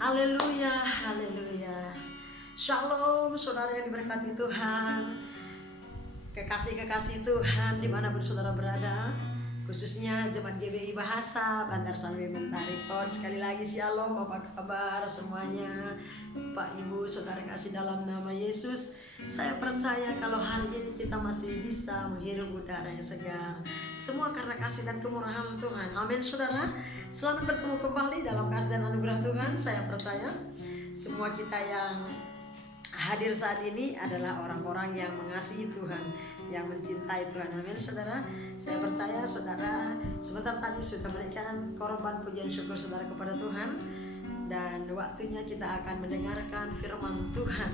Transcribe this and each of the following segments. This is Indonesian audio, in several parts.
Haleluya, haleluya. Shalom saudara yang diberkati Tuhan, kekasih-kekasih Tuhan dimanapun saudara berada, khususnya jemaat GBI Bahasa Bantar Salwe Mentarikon. Sekali lagi shalom, apa kabar semuanya, Pak Ibu saudara kasih dalam nama Yesus. Saya percaya kalau hari ini kita masih bisa menghirup udara yang segar, semua karena kasih dan kemurahan Tuhan. Amin saudara. Selamat bertemu kembali dalam kasih dan anugerah Tuhan. Saya percaya semua kita yang hadir saat ini adalah orang-orang yang mengasihi Tuhan, yang mencintai Tuhan. Amin saudara. Saya percaya saudara sebentar tadi sudah memberikan korban pujian syukur saudara kepada Tuhan, dan waktunya kita akan mendengarkan firman Tuhan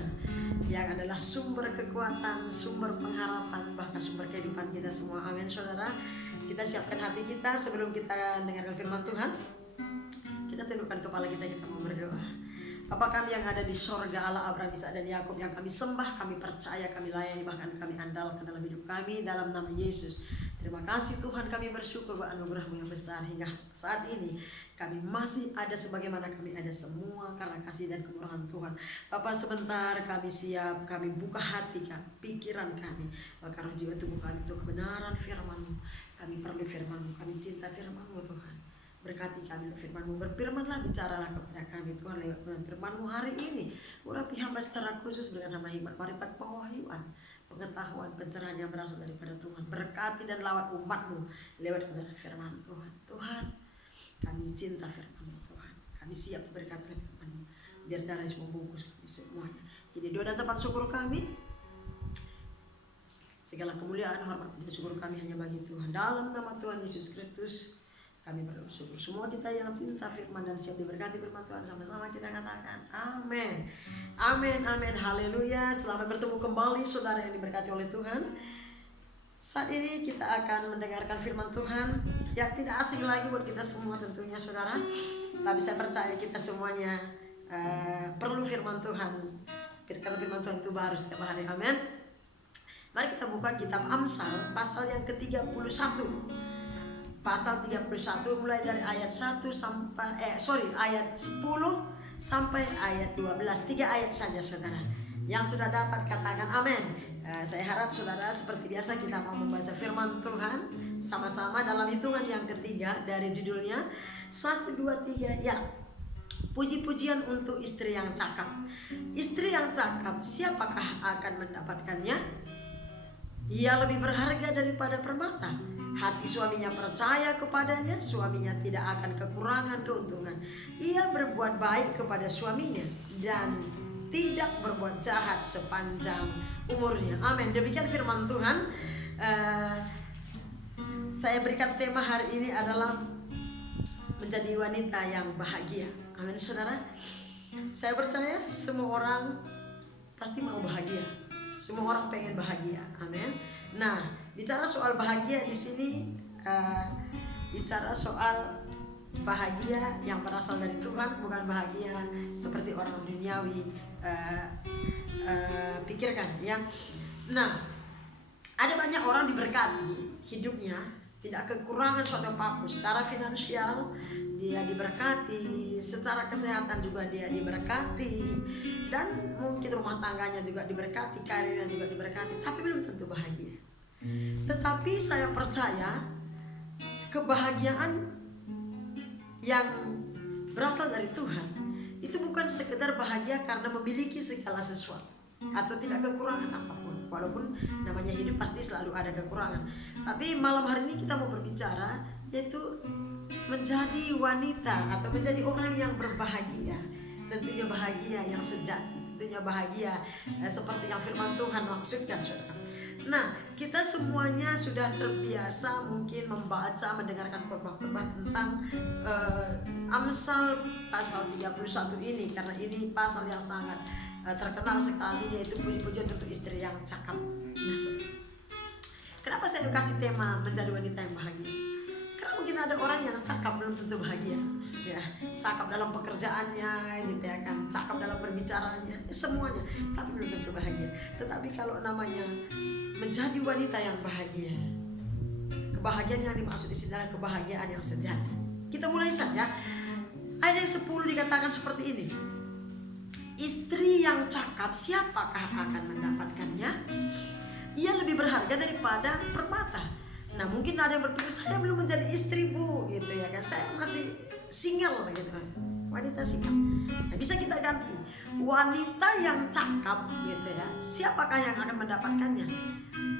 yang adalah sumber kekuatan, sumber pengharapan, bahkan sumber kehidupan kita semua. Amin saudara. Kita siapkan hati kita sebelum kita dengarkan firman Tuhan. Kita tundukkan kepala kita mau berdoa. Bapa kami yang ada di sorga, Allah Abraham, Ishak dan Yakub, yang kami sembah, kami percaya, kami layani, bahkan kami andalkan dalam hidup kami, dalam nama Yesus. Terima kasih Tuhan, kami bersyukur buat anugerah-Mu yang besar hingga saat ini. Kami masih ada sebagaimana kami ada semua karena kasih dan kemurahan Tuhan. Bapak sebentar kami siap, kami buka hati kami, pikiran kami, bahkan jiwa tubuh kami untuk kebenaran firman-Mu. Kami perlu firman-Mu, kami cinta firman-Mu Tuhan. Berkati kami firman-Mu, berfirmanlah, bicaralah kepada kami Tuhan lewat firman-Mu hari ini. Urapi hamba secara khusus dengan hamba hikmat, marifat, pewahyuan, pengetahuan, pencerahan yang berasal daripada Tuhan. Berkati dan lawat umat-Mu lewat kebenaran firman Tuhan. Tuhan, kami cinta firman-Mu Tuhan. Kami siap berkati firman-Mu. Biar darah Yesus membungkus kami semuanya. Jadi doa dan tempat syukur kami, segala kemuliaan, hormat dan syukur kami hanya bagi Tuhan. Dalam nama Tuhan Yesus Kristus kami bersyukur. Semua kita yang cinta firman dan siap diberkati firman Tuhan, sama-sama kita katakan amin. Amin, amin, haleluya. Selamat bertemu kembali saudara yang diberkati oleh Tuhan. Saat ini kita akan mendengarkan firman Tuhan yang tidak asing lagi buat kita semua tentunya saudara. Tapi saya percaya kita semuanya perlu firman Tuhan, karena firman Tuhan itu baru setiap hari. Amin. Mari kita buka kitab Amsal pasal yang ke-31. Pasal 31 mulai dari ayat 1 sampai ayat 10 sampai ayat 12. 3 ayat saja saudara. Yang sudah dapat katakan amin. Saya harap saudara seperti biasa kita mau membaca firman Tuhan sama-sama dalam hitungan yang ketiga dari judulnya 1, 2, 3 ya. Puji-pujian untuk istri yang cakap. Istri yang cakap, siapakah akan mendapatkannya? Ia lebih berharga daripada permata. Hati suaminya percaya kepadanya, suaminya tidak akan kekurangan keuntungan. Ia berbuat baik kepada suaminya dan tidak berbuat jahat sepanjang umurnya. Amin. Demikian firman Tuhan. Saya berikan tema hari ini adalah menjadi wanita yang bahagia. Amin saudara. Saya percaya semua orang pasti mau bahagia. Semua orang pengen bahagia. Amin. Nah, bicara soal bahagia di sini, bicara soal bahagia yang berasal dari Tuhan, bukan bahagia seperti orang duniawi pikirkan ya. Nah, ada banyak orang diberkati hidupnya, tidak kekurangan suatu apapun. Secara finansial dia diberkati, secara kesehatan juga dia diberkati, dan mungkin rumah tangganya juga diberkati, karirnya juga diberkati, tapi belum tentu bahagia. Tetapi saya percaya kebahagiaan yang berasal dari Tuhan itu bukan sekedar bahagia karena memiliki segala sesuatu atau tidak kekurangan apapun. Walaupun namanya hidup pasti selalu ada kekurangan. Tapi malam hari ini kita mau berbicara yaitu menjadi wanita atau menjadi orang yang berbahagia. Tentunya bahagia yang sejati, tentunya bahagia seperti yang firman Tuhan maksudkan saudara. Nah, kita semuanya sudah terbiasa mungkin membaca, mendengarkan khotbah-khotbah tentang Amsal pasal 31 ini, karena ini pasal yang sangat terkenal sekali, yaitu puji-pujian untuk istri yang cakap. Nah, kenapa saya kasih tema menjadi wanita yang bahagia? Karena mungkin ada orang yang cakap belum tentu bahagia, ya, cakap dalam pekerjaannya, gitu ya kan, cakap dalam berbicaranya, semuanya, tapi belum tentu bahagia. Tetapi kalau namanya menjadi wanita yang bahagia, kebahagiaan yang dimaksud di sini adalah kebahagiaan yang sejati. Kita mulai saja Ayat yang 10 dikatakan seperti ini. Istri yang cakap siapakah akan mendapatkannya? Ia lebih berharga daripada permata. Nah mungkin ada yang berpikir, saya belum menjadi istri bu, gitu ya kan, saya masih single gitu kan, wanita single. Nah bisa kita ganti, wanita yang cakap gitu ya, siapakah yang akan mendapatkannya?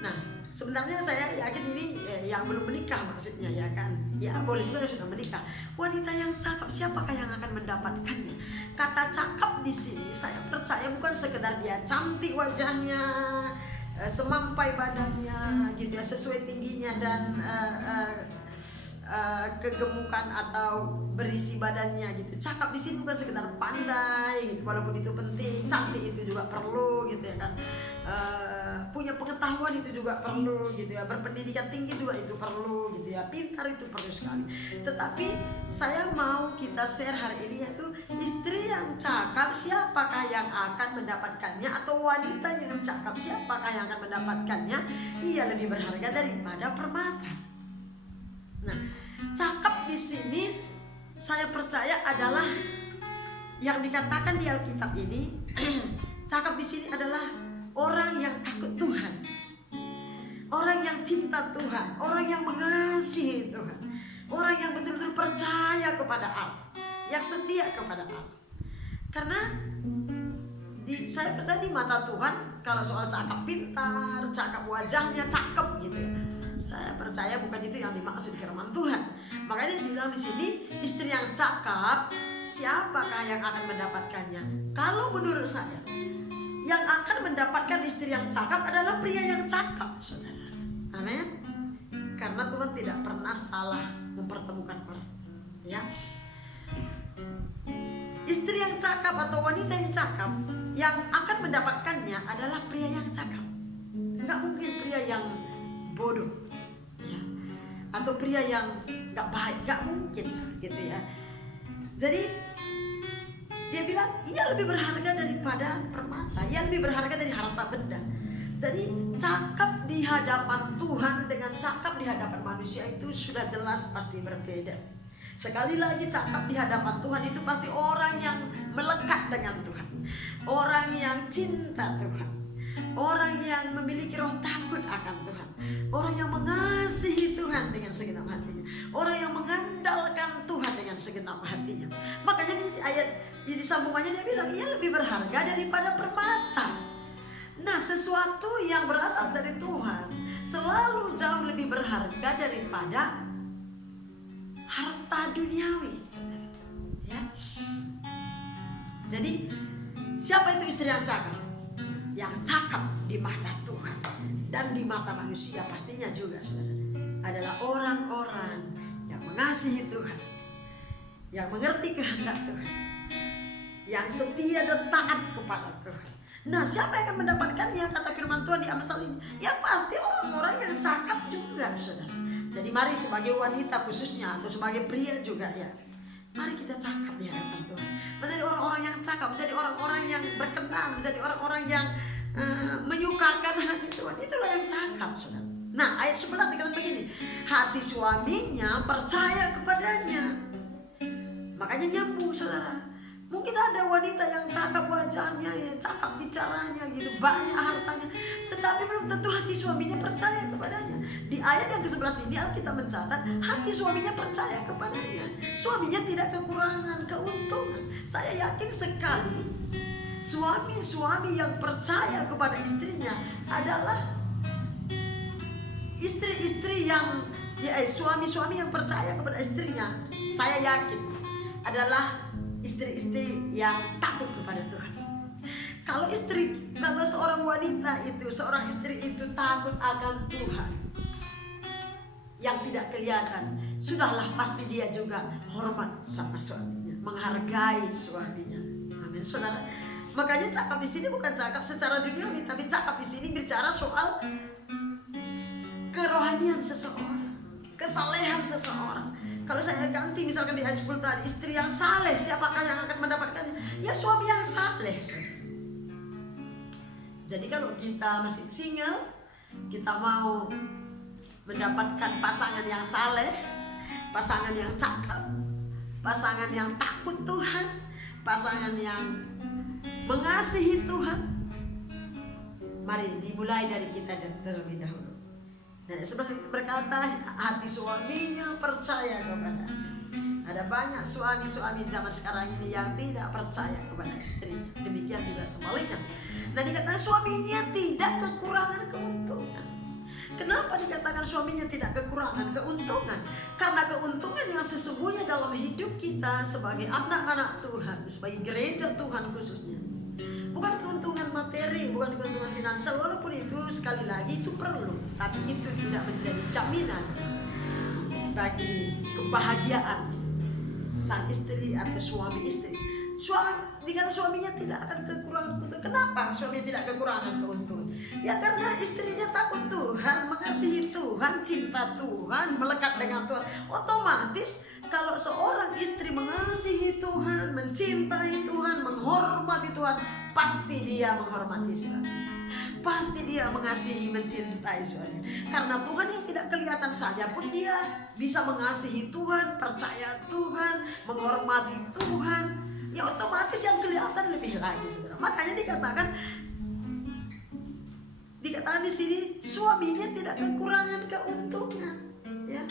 Nah sebenarnya saya yakin ini yang belum menikah maksudnya ya kan, ya boleh juga yang sudah menikah. Wanita yang cakap siapakah yang akan mendapatkannya? Kata cakap di sini saya percaya bukan sekedar dia cantik wajahnya, semampai badannya gitu ya, sesuai tingginya dan kegemukan atau berisi badannya gitu. Cakap di sini bukan sekedar pandai gitu, walaupun itu penting, cantik itu juga perlu gitu ya kan. Punya pengetahuan itu juga perlu gitu ya, berpendidikan tinggi juga itu perlu gitu ya, pintar itu perlu sekali. Tetapi saya mau kita share hari ini yaitu istri yang cakap siapakah yang akan mendapatkannya, atau wanita yang cakap siapakah yang akan mendapatkannya? Ia lebih berharga daripada permata. Nah, cakap di sini saya percaya adalah yang dikatakan di Alkitab ini. Cakap di sini adalah orang yang takut Tuhan, orang yang cinta Tuhan, orang yang mengasihi Tuhan, orang yang betul-betul percaya kepada Allah, yang setia kepada Allah. Karena saya percaya di mata Tuhan, kalau soal cakap pintar, cakap wajahnya cakep gitu ya, saya percaya bukan itu yang dimaksud firman Tuhan. Makanya dibilang di sini, istri yang cakap siapakah yang akan mendapatkannya? Kalau menurut saya, yang akan mendapatkan istri yang cakap adalah pria yang cakap, saudara. Amin. Karena Tuhan tidak pernah salah mempertemukan orang, ya. Istri yang cakap atau wanita yang cakap yang akan mendapatkannya adalah pria yang cakap. Nggak mungkin pria yang bodoh, ya. Atau pria yang nggak baik, nggak mungkin gitu ya. Jadi dia bilang ia lebih berharga daripada permata, ia lebih berharga dari harta benda. Jadi cakap di hadapan Tuhan dengan cakap di hadapan manusia itu sudah jelas pasti berbeda. Sekali lagi, cakap di hadapan Tuhan itu pasti orang yang melekat dengan Tuhan, orang yang cinta Tuhan, orang yang memiliki roh takut akan Tuhan, orang yang mengasihi Tuhan dengan segenap hatinya, orang yang mengandalkan Tuhan dengan segenap hatinya. Makanya di ayat di sambungannya dia bilang ia lebih berharga daripada permata. Nah, sesuatu yang berasal dari Tuhan selalu jauh lebih berharga daripada harta duniawi, saudara. Ya. Jadi siapa itu istri yang cakap? Yang cakap di mata Tuhan dan di mata manusia pastinya juga, saudara, adalah orang-orang yang mengasihi Tuhan, yang mengerti kehendak Tuhan, yang setia dan taat kepada Tuhan. Nah, siapa yang akan mendapatkannya? Kata firman Tuhan di Amsal ini, ya pasti orang-orang yang cakap juga, saudara. Jadi mari sebagai wanita khususnya atau sebagai pria juga ya, mari kita cakap di hadapan Tuhan, menjadi orang-orang yang cakap, menjadi orang-orang yang berkenan, menjadi orang-orang yang menyukakan hati Tuhan. Itulah yang cakap, saudara. Nah, ayat 11 dikatakan begini, hati suaminya percaya kepadanya. Makanya nyambung, saudara. Mungkin ada wanita yang cakap wajahnya, ya, cakap bicaranya gitu, banyak hartanya, tetapi belum tentu hati suaminya percaya kepadanya. Di ayat yang ke-11 ini Alkitab mencatat hati suaminya percaya kepadanya. Suaminya tidak kekurangan keuntungan. Saya yakin sekali suami-suami yang percaya kepada istrinya adalah istri-istri yang suami-suami yang percaya kepada istrinya, saya yakin adalah istri-istri yang takut kepada Tuhan. Kalau seorang wanita itu, seorang istri itu takut akan Tuhan yang tidak kelihatan, sudahlah pasti dia juga hormat sama suaminya, menghargai suaminya. Amin, saudara. Makanya cakap di sini bukan cakap secara duniawi, tapi cakap di sini bicara soal kerohanian seseorang, kesalehan seseorang. Kalau saya ganti misalkan di ayat 10 tadi, istri yang saleh siapakah yang akan mendapatkannya? Ya suami yang saleh. Jadi kalau kita masih single, kita mau mendapatkan pasangan yang saleh, pasangan yang cakap, pasangan yang takut Tuhan, pasangan yang mengasihi Tuhan. Mari dimulai dari kita terlebih dahulu. Dan seperti berkata, hati suaminya percaya kepada. Ada banyak suami-suami zaman sekarang ini yang tidak percaya kepada istri. Demikian juga sebaliknya. Dan dikatakan suaminya tidak kekurangan keuntungan. Kenapa dikatakan suaminya tidak kekurangan keuntungan? Karena keuntungan yang sesungguhnya dalam hidup kita sebagai anak-anak Tuhan, sebagai gereja Tuhan khususnya, bukan keuntungan materi, bukan keuntungan finansial. Walaupun itu sekali lagi itu perlu, tapi itu tidak menjadi jaminan bagi kebahagiaan sang istri atau suami istri. Dikata suaminya tidak akan kekurangan keuntungan. Kenapa suaminya tidak kekurangan keuntungan? Ya karena istrinya takut Tuhan, mengasihi Tuhan, cinta Tuhan, melekat dengan Tuhan. Otomatis kalau seorang istri mengasihi Tuhan, mencintai Tuhan, menghormati Tuhan, pasti dia menghormati suami. Pasti dia mengasihi, mencintai suaminya. Karena Tuhan yang tidak kelihatan saja pun dia bisa mengasihi Tuhan, percaya Tuhan, menghormati Tuhan. Ya otomatis yang kelihatan lebih lagi, saudara. Makanya dikatakan di sini suaminya tidak kekurangan keuntungan, ya.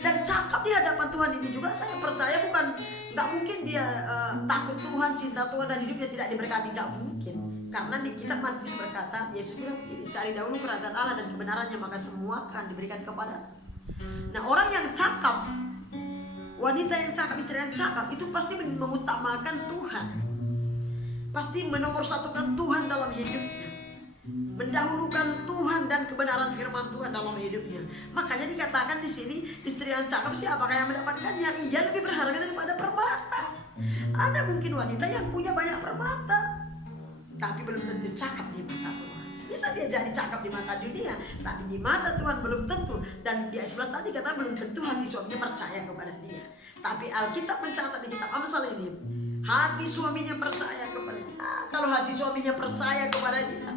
Dan cakap di hadapan Tuhan ini juga saya percaya nggak mungkin dia takut Tuhan, cinta Tuhan dan hidupnya tidak diberkati, nggak mungkin. Karena di kitab Matius berkata, Yesus bilang, cari dahulu kerajaan Allah dan kebenarannya, maka semua akan diberikan kepada. Nah, orang yang cakap, wanita yang cakap, istri yang cakap, itu pasti mengutamakan Tuhan, pasti menomorsatukan Tuhan dalam hidupnya, mendahulukan Tuhan dan kebenaran firman Tuhan dalam hidupnya. Makanya dikatakan di sini, istri yang cakap siapakah yang mendapatkannya? Ia lebih berharga daripada permata. Ada mungkin wanita yang punya banyak permata, tapi belum tentu cakap di mata Tuhan. Bisa dia jadi cakap di mata dunia, tapi di mata Tuhan belum tentu. Dan di ayat 11 tadi kata belum tentu hati suaminya percaya kepada dia. Tapi Alkitab mencatat di kitab Amsal ini, hati suaminya percaya kepada dia. Kalau hati suaminya percaya kepada dia,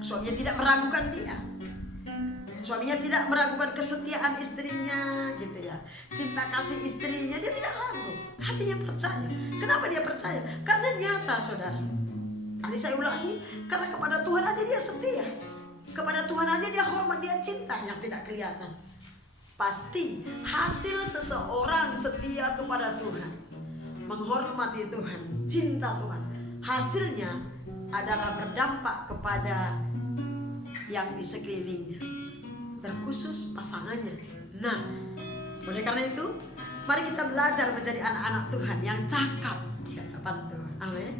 suaminya tidak meragukan dia. Suaminya tidak meragukan kesetiaan istrinya, gitu ya. Cinta kasih istrinya, dia tidak ragu. Hatinya percaya. Kenapa dia percaya? Karena nyata, saudara. Tadi saya ulangi, karena kepada Tuhan aja dia setia. Kepada Tuhan aja dia hormat, dia cinta yang tidak kelihatan. Pasti hasil seseorang setia kepada Tuhan, menghormati Tuhan, cinta Tuhan, hasilnya adalah berdampak kepada yang di sekelilingnya, terkhusus pasangannya. Nah, oleh karena itu, mari kita belajar menjadi anak-anak Tuhan yang cakap di hadapan Tuhan. Amin.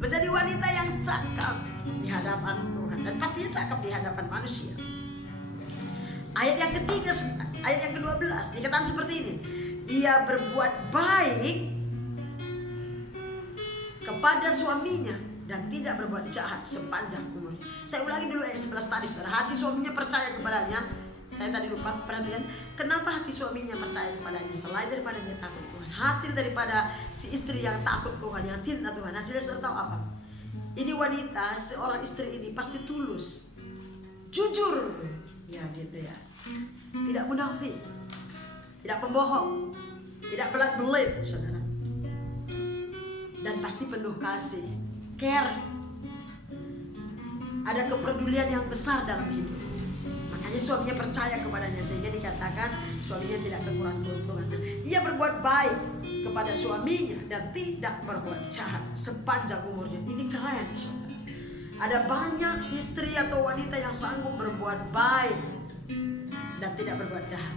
Menjadi wanita yang cakap di hadapan Tuhan, dan pastinya cakap di hadapan manusia. Ayat yang ketiga, ayat yang ke-12 dikatakan seperti ini. Ia berbuat baik kepada suaminya dan tidak berbuat jahat sepanjang umur. Saya ulangi dulu ayat 11 tadi, saudara. Hati suaminya percaya kepadanya. Saya tadi lupa perhatian. Kenapa hati suaminya percaya kepadanya? Selain daripada dia takut Tuhan, hasil daripada si istri yang takut Tuhan, yang cinta Tuhan, hasilnya sudah tahu apa? Ini wanita, seorang istri ini pasti tulus, jujur, ya gitu ya. Tidak munafik, tidak pembohong, tidak belat-belit, saudara. Dan pasti penuh kasih, care. Ada kepedulian yang besar dalam hidup. Makanya suaminya percaya kepadanya, sehingga dikatakan suaminya tidak kekurangan keuntungan. Ia berbuat baik kepada suaminya dan tidak berbuat jahat sepanjang umurnya. Ini keren, saudara. Ada banyak istri atau wanita yang sanggup berbuat baik dan tidak berbuat jahat,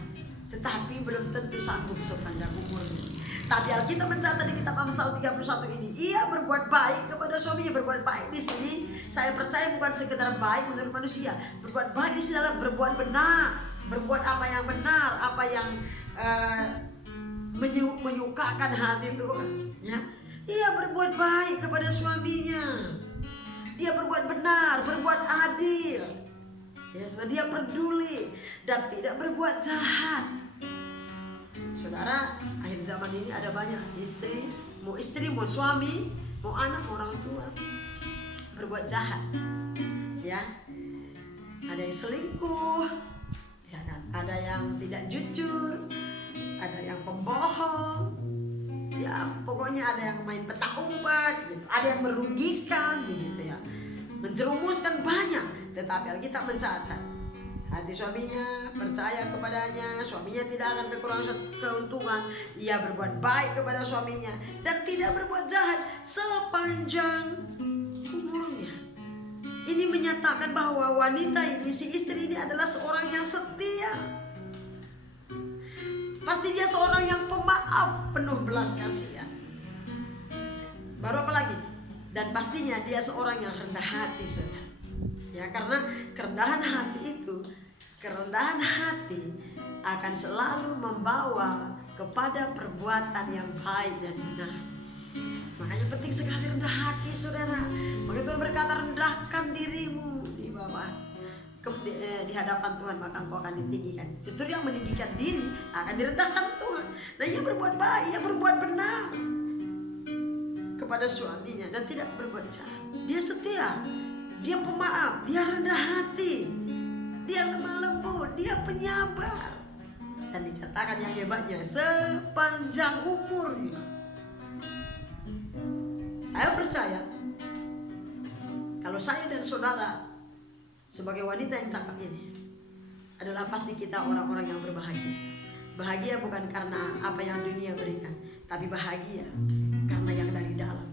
tetapi belum tentu sanggup sepanjang umurnya. Tapi Alkitab mencatat di kitab Amsal 31 ini, ia berbuat baik kepada suaminya. Berbuat baik di sini, saya percaya bukan sekedar baik menurut manusia. Berbuat baik di sini adalah berbuat benar, berbuat apa yang benar, apa yang menyukakan hati Tuhan. Ya, ia berbuat baik kepada suaminya. Dia berbuat benar, berbuat adil. Ya, dia peduli dan tidak berbuat jahat. Saudara, akhir zaman ini ada banyak istri, mau suami, mau anak, mau orang tua berbuat jahat. Ya, ada yang selingkuh, ya kan? Ada yang tidak jujur, ada yang pembohong, ya pokoknya ada yang main petak umpet gitu. Ada yang merugikan begitu ya, menjerumuskan banyak. Tetapi Alkitab mencatat hati suaminya percaya kepadanya, suaminya tidak akan kekurangan keuntungan. Ia berbuat baik kepada suaminya dan tidak berbuat jahat sepanjang umurnya. Ini menyatakan bahwa wanita ini, si istri ini adalah seorang yang setia. Pasti dia seorang yang pemaaf, penuh belas kasihan. Baru apa lagi? Dan pastinya dia seorang yang rendah hati, saudara. Ya, karena kerendahan hati akan selalu membawa kepada perbuatan yang baik dan benar. Makanya penting sekali rendah hati, saudara. Maka Tuhan berkata, rendahkan dirimu di bawah di hadapan Tuhan, maka engkau akan ditinggikan. Justru yang meninggikan diri akan direndahkan Tuhan. Nah, ia berbuat baik, ia berbuat benar kepada suaminya dan tidak berbuat jahat. Dia setia, dia pemaaf, dia rendah hati, dia lemah lembut, dia penyabar. Dan dikatakan yang hebatnya, sepanjang umurnya. Saya percaya kalau saya dan saudara sebagai wanita yang cakap ini adalah pasti kita orang-orang yang berbahagia. Bahagia bukan karena apa yang dunia berikan, tapi bahagia karena yang dari dalam.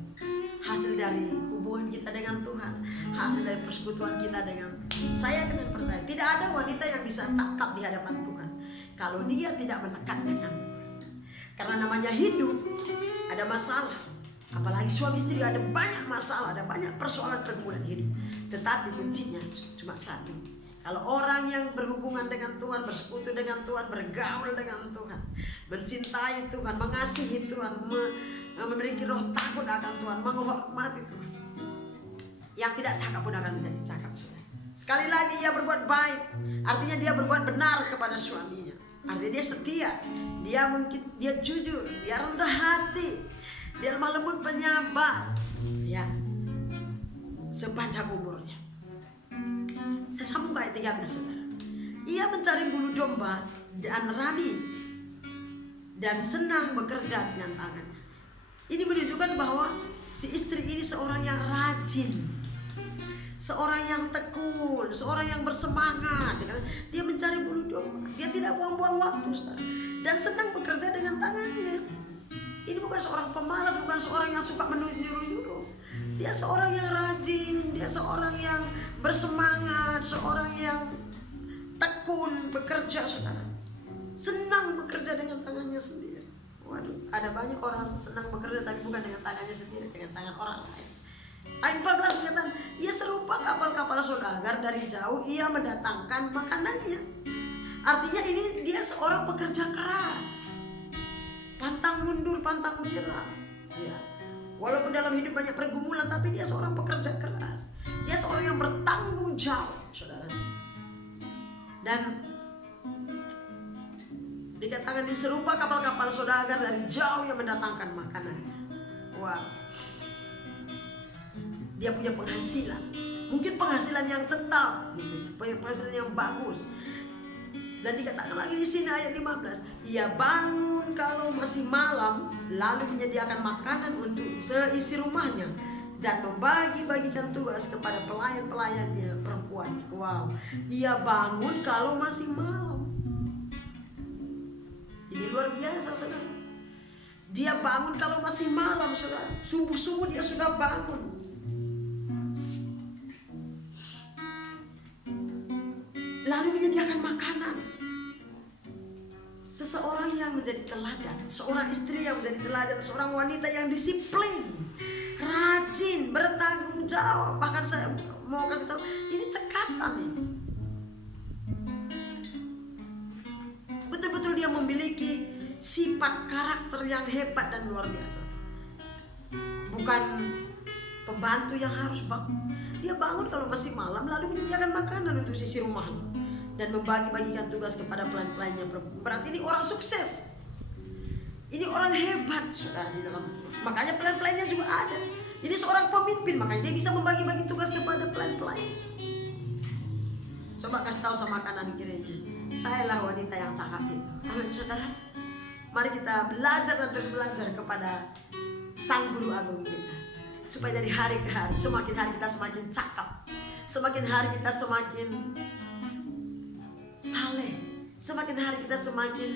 Hasil dari hubungan kita dengan Tuhan, hasil dari persekutuan kita dengan Tuhan. Saya dengan percaya tidak ada wanita yang bisa cakap di hadapan Tuhan kalau dia tidak menekan dengan. Karena namanya hidup ada masalah. Apalagi suami istri ada banyak masalah, ada banyak persoalan pergumulan hidup. Tetapi kuncinya cuma satu. Kalau orang yang berhubungan dengan Tuhan, bersekutu dengan Tuhan, bergaul dengan Tuhan, mencintai Tuhan, mengasihi Tuhan, memiliki roh takut akan Tuhan, menghormati Tuhan, yang tidak cakap pun akan menjadi cakap. Sekali lagi, ia berbuat baik, artinya dia berbuat benar kepada suaminya. Artinya dia setia, dia jujur, dia rendah hati, dia lemah lembut, penyabar, ya, sepanjang umurnya. Saya sambung ayat 13, saudara. Ia mencari bulu domba dan rami dan senang bekerja dengan tangannya. Ini menunjukkan bahwa si istri ini seorang yang rajin, seorang yang tekun, seorang yang bersemangat. Dia mencari bulu domba, dia tidak buang-buang waktu, saudara, dan senang bekerja dengan tangannya. Ini bukan seorang pemalas, bukan seorang yang suka menyuruh-nyuruh. Dia seorang yang rajin, dia seorang yang bersemangat, seorang yang tekun bekerja, saudara. Senang bekerja dengan tangannya sendiri. Waduh, ada banyak orang senang bekerja tapi bukan dengan tangannya sendiri, dengan tangan orang lain. Ayat 14 mengatakan, ia serupa kapal-kapal saudagar, dari jauh ia mendatangkan makanannya. Artinya ini dia seorang pekerja keras, pantang mundur, pantang menyerah. Ya. Walaupun dalam hidup banyak pergumulan, tapi dia seorang pekerja keras. Dia seorang yang bertanggung jawab, saudara. Dan dikatakan diserupa kapal-kapal saudagar, dari jauh yang mendatangkan makanannya. Wow. Dia punya penghasilan, mungkin penghasilan yang tetap, penghasilan yang bagus. Dan dikatakan lagi di sini ayat 15, ia bangun kalau masih malam, lalu menyediakan makanan untuk seisi rumahnya dan membagi-bagikan tugas kepada pelayan-pelayannya perempuan. Wow, ia bangun kalau masih malam. Ini luar biasa, saudara. Dia bangun kalau masih malam, saudara. Subuh-subuh dia sudah bangun. Lalu menyediakan makanan. Seseorang yang menjadi teladan, seorang istri yang menjadi teladan, seorang wanita yang disiplin, rajin, bertanggung jawab. Bahkan saya mau kasih tahu, ini cekatan ini. Betul-betul dia memiliki sifat karakter yang hebat dan luar biasa. Bukan pembantu yang harus bangun. Dia bangun kalau masih malam, lalu menyediakan makanan untuk sisi rumahnya dan membagi-bagikan tugas kepada pelayan-pelayannya. Berarti ini orang sukses, ini orang hebat, saudara, di dalam. Makanya pelayan-pelayannya juga ada. Ini seorang pemimpin, makanya dia bisa membagi-bagi tugas kepada pelayan-pelayan. Coba kasih tahu sama kanan kirinya, saya lah wanita yang cakap itu. Amin, saudara. Mari kita belajar dan terus belajar kepada Sang Guru Agung kita, supaya dari hari ke hari, semakin hari kita semakin cakap, semakin hari kita semakin saleh, semakin hari kita semakin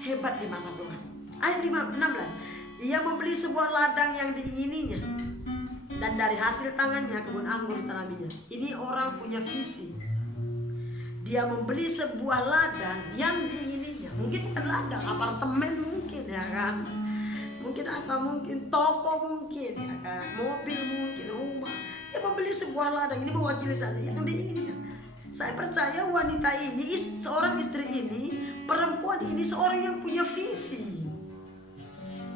hebat di mata Tuhan. Ayat 16, ia membeli sebuah ladang yang diingininya, dan dari hasil tangannya kebun anggur ditanaminya. Ini orang punya visi. Dia membeli sebuah ladang yang diingininya. Mungkin bukan ladang, apartemen mungkin, ya kan? Mungkin apa? Mungkin toko mungkin, ya kan? Mobil mungkin, rumah. Dia membeli sebuah ladang. Ini mewakili saja yang diingininya. Saya percaya wanita ini, seorang istri ini, perempuan ini seorang yang punya visi.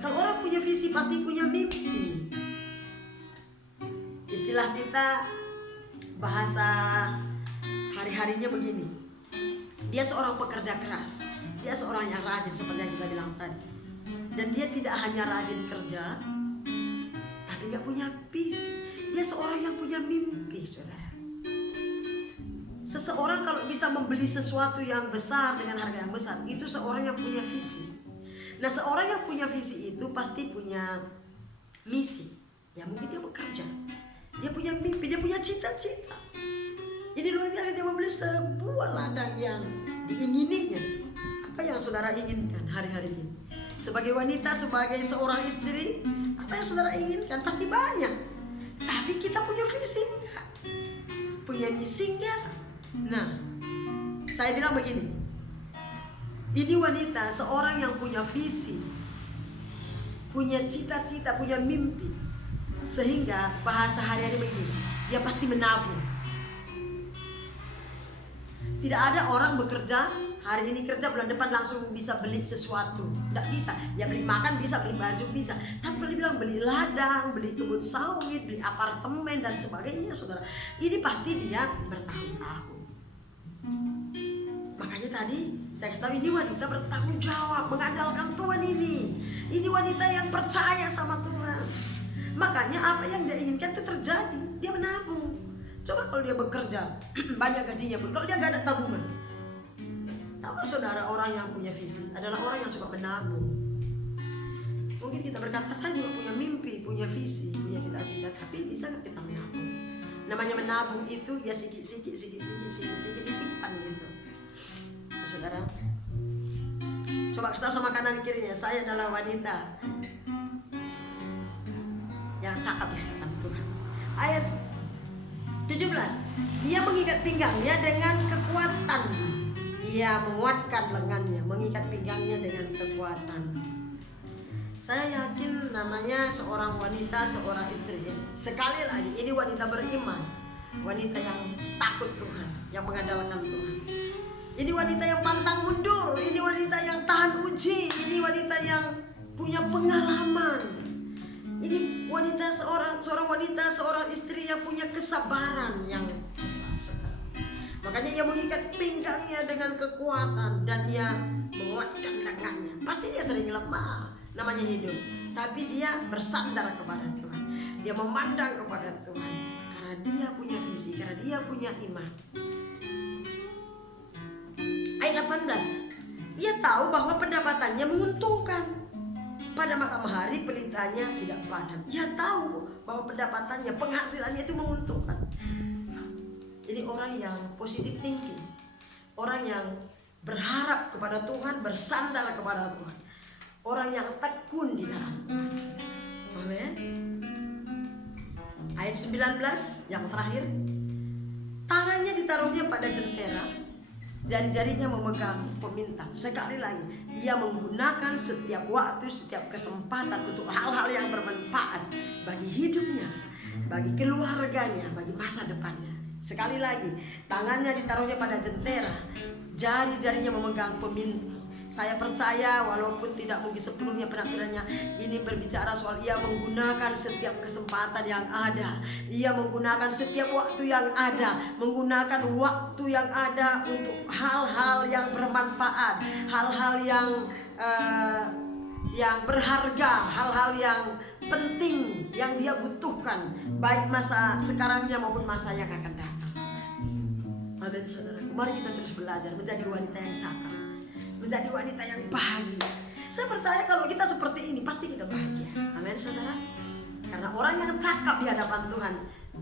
Kalau orang punya visi pasti punya mimpi. Istilah kita, bahasa hari-harinya begini, dia seorang pekerja keras, dia seorang yang rajin seperti yang kita bilang tadi. Dan dia tidak hanya rajin kerja, tapi gak punya visi. Dia seorang yang punya mimpi, saudara. Seseorang kalau bisa membeli sesuatu yang besar dengan harga yang besar, itu seorang yang punya visi. Nah, seorang yang punya visi itu pasti punya misi. Ya mungkin dia bekerja, dia punya mimpi, dia punya cita-cita. Ini luar biasa, dia membeli sebuah ladang yang diingininya. Apa yang saudara inginkan hari-hari ini? Sebagai wanita, sebagai seorang istri, apa yang saudara inginkan? Pasti banyak. Tapi kita punya visi enggak? Punya misi enggak? Nah, saya bilang begini, ini wanita seorang yang punya visi, punya cita-cita, punya mimpi. Sehingga bahasa hari-hari begini, dia pasti menabung. Tidak ada orang bekerja, hari ini kerja, bulan depan langsung bisa beli sesuatu. Tidak bisa, ya beli makan bisa, beli baju bisa. Tapi kalau dibilang beli ladang, beli kebun sawit, beli apartemen dan sebagainya, saudara, ini pasti dia bertahun-tahun. Makanya tadi saya kasih tahu, ini wanita bertanggung jawab, mengandalkan Tuhan ini. Ini wanita yang percaya sama Tuhan. Makanya apa yang dia inginkan itu terjadi. Dia menabung. Coba kalau dia bekerja banyak gajinya pun, kalau dia gak ada tabungan. Tahu saudara, orang yang punya visi adalah orang yang suka menabung. Mungkin kita berkata, saya juga punya mimpi, punya visi, punya cita-cita, tapi bisa gak kita menabung? Namanya menabung itu ya sikit-sikit disimpan gitu. Nah, saudara, coba kasih tahu sama kanan kirinya, saya adalah wanita yang cakap ya kata Tuhan. Ayat 17, dia mengikat pinggangnya dengan kekuatan, dia menguatkan lengannya, mengikat pinggangnya dengan kekuatan. Saya yakin namanya seorang wanita, seorang istri. Sekali lagi, ini wanita beriman, wanita yang takut Tuhan, yang mengandalkan Tuhan. Ini wanita yang pantang mundur, ini wanita yang tahan uji, ini wanita yang punya pengalaman. Ini wanita, seorang wanita, seorang istri yang punya kesabaran yang besar, saudara. Makanya ia mengikat pinggangnya dengan kekuatan dan ia menguatkan lengannya. Pasti dia sering lemah, namanya hidup, tapi dia bersandar kepada Tuhan. Dia memandang kepada Tuhan karena dia punya visi, karena dia punya iman. Ayat 18, ia tahu bahwa pendapatannya menguntungkan. Pada malam hari pelitanya tidak padam. Ia tahu bahwa pendapatannya, penghasilannya itu menguntungkan. Jadi orang yang positif thinking, orang yang berharap kepada Tuhan, bersandar kepada Tuhan, orang yang tekun di dalam Tuhan. Amin. Ayat 19 yang terakhir, tangannya ditaruhnya pada jentera, jari-jarinya memegang pemintal. Sekali lagi, ia menggunakan setiap waktu, setiap kesempatan untuk hal-hal yang bermanfaat bagi hidupnya, bagi keluarganya, bagi masa depannya. Sekali lagi, tangannya ditaruhnya pada jentera, jari-jarinya memegang pemintal. Saya percaya walaupun tidak mungkin sepenuhnya penafsirannya, ini berbicara soal ia menggunakan setiap kesempatan yang ada, ia menggunakan setiap waktu yang ada, menggunakan waktu yang ada untuk hal-hal yang bermanfaat, hal-hal yang berharga, hal-hal yang penting yang dia butuhkan, baik masa sekarangnya maupun masa yang akan datang. Amin, saudara. Mari kita terus belajar menjadi wanita yang cakap, menjadi wanita yang bahagia. Saya percaya kalau kita seperti ini pasti kita bahagia. Amin saudara. Karena orang yang cakap di hadapan Tuhan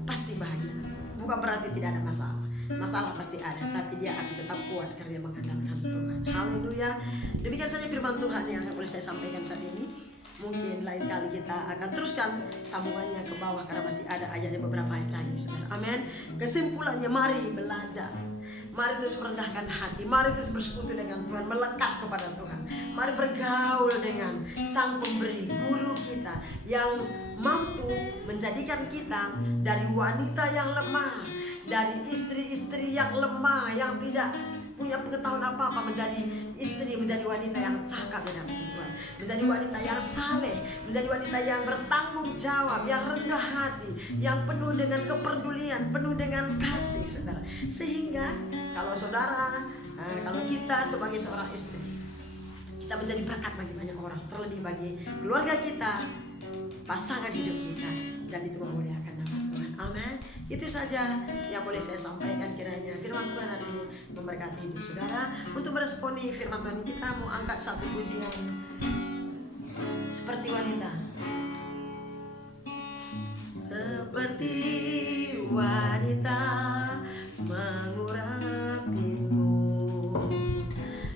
pasti bahagia. Bukan berarti tidak ada masalah. Masalah pasti ada, tapi dia akan tetap kuat karena dia mengandalkan Tuhan. Haleluya. Demikian saja firman Tuhan yang boleh saya sampaikan saat ini. Mungkin lain kali kita akan teruskan sambungannya ke bawah karena masih ada ayatnya beberapa ayat lagi. Saudara. Amin. Kesimpulannya, mari belajar. Mari terus merendahkan hati. Mari terus bersekutu dengan Tuhan, melekat kepada Tuhan. Mari bergaul dengan Sang Pemberi, Guru kita yang mampu menjadikan kita dari wanita yang lemah, dari istri-istri yang lemah, yang tidak punya pengetahuan apa-apa, menjadi istri, menjadi wanita yang cakap di hadapan Tuhan, menjadi wanita yang saleh, menjadi wanita yang bertanggung jawab, yang rendah hati, yang penuh dengan kepedulian, penuh dengan kasih, saudara. Sehingga kalau saudara, kalau kita sebagai seorang istri, kita menjadi berkat bagi banyak orang, terlebih bagi keluarga kita, pasangan hidup kita, dan itu memuliakan nama Tuhan. Amin. Itu saja yang boleh saya sampaikan, kiranya firman Tuhan hari ini memberkati hidup saudara. Untuk meresponi firman Tuhan, kita mau angkat satu pujian seperti wanita. Seperti wanita mengurapimu,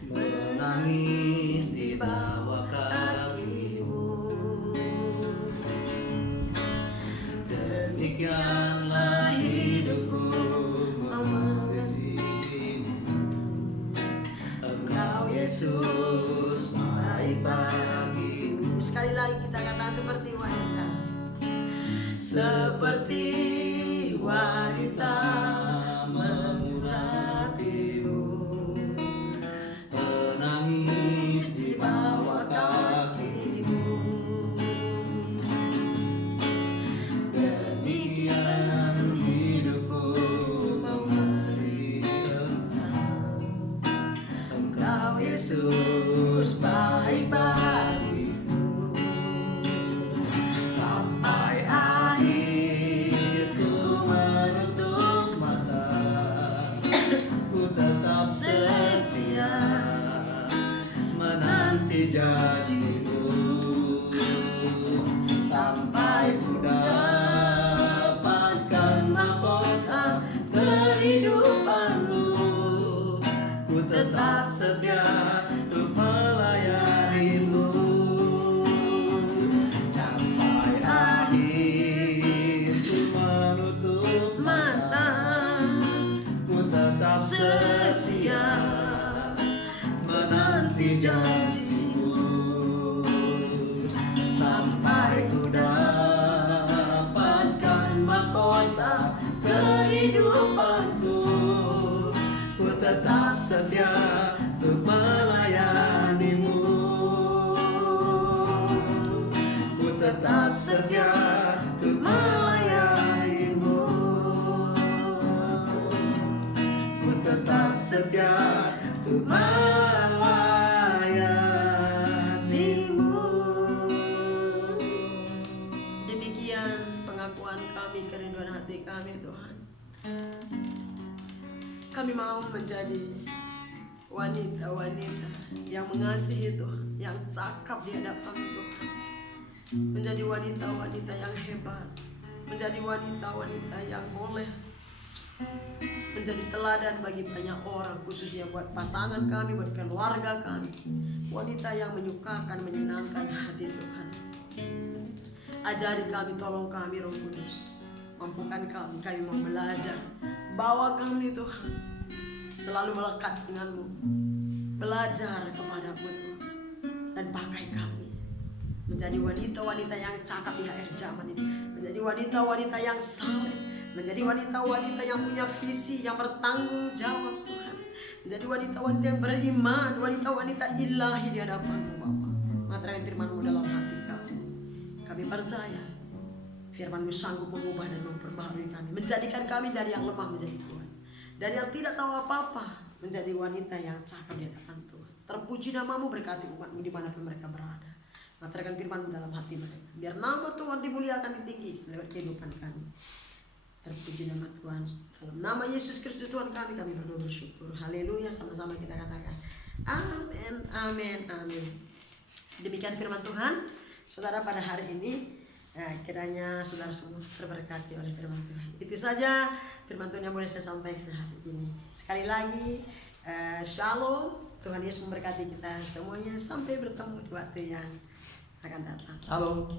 menangis di bawah kakimu. Demikianlah hidupku mengasihimu. Engkau Yesus baik bagiku. Sekali lagi kita kata seperti wanita. Seperti wanita mengurapimu, menangis di bawah kakimu. Demikian hidupku mengasihi Engkau. Engkau Yesus baik bagiku. Sampai akhir ku menutup mata, ku tetap setia menanti janjimu. Sampai ku dapatkan mahkota kehidupanmu, ku tetap setia untuk melayanimu. Sampai akhir ku menutup mata, ku tetap setia menanti janjimu. Sampai ku dapatkan mahkota kehidupanku, ku tetap setia untuk melayanimu. Ku tetap setia untuk melayanimu. Ku tetap setia untuk melayanimu. Demikian pengakuan kami, kerinduan hati kami, Tuhan. Kami mau menjadi wanita-wanita yang mengasihi Tuhan, yang cakap di hadapan Tuhan, menjadi wanita-wanita yang hebat, menjadi wanita-wanita yang boleh menjadi teladan bagi banyak orang, khususnya buat pasangan kami, buat keluarga kami, wanita yang menyukakan, menyenangkan hati Tuhan. Ajari kami, tolong kami Roh Kudus, mampukan kami mau belajar, bawa kami Tuhan selalu melekat denganmu, belajar kepadamu Tuhan, dan pakai kami menjadi wanita-wanita yang cakap di akhir zaman ini, menjadi wanita-wanita yang saleh, menjadi wanita-wanita yang punya visi, yang bertanggung jawab Tuhan, menjadi wanita-wanita yang beriman, wanita-wanita ilahi di hadapan-Mu Bapa. Materaikan firman-Mu dalam hati kami. Kami percaya firman-Mu sanggup mengubah dan memperbaharui kami, menjadikan kami dari yang lemah menjadi kuat, dari yang tidak tahu apa-apa menjadi wanita yang cakap di hadapan Tuhan. Terpuji nama-Mu, berkati umat-Mu dimanapun mereka berada. Materaikan firman-Mu dalam hati mereka, biar nama Tuhan dimuliakan, ditinggi lewat kehidupan kami. Terpuji nama Tuhan. Dalam nama Yesus Kristus Tuhan kami berdoa bersyukur. Haleluya. Sama-sama kita katakan amin, amin, amin. Demikian firman Tuhan, saudara, pada hari ini. Kiranya saudara semua terberkati oleh firman Tuhan. Itu saja firman Tuhan yang boleh saya sampaikan hari ini. Sekali lagi, shalom. Tuhan Yesus memberkati kita semuanya. Sampai bertemu di waktu yang akan datang. Halo.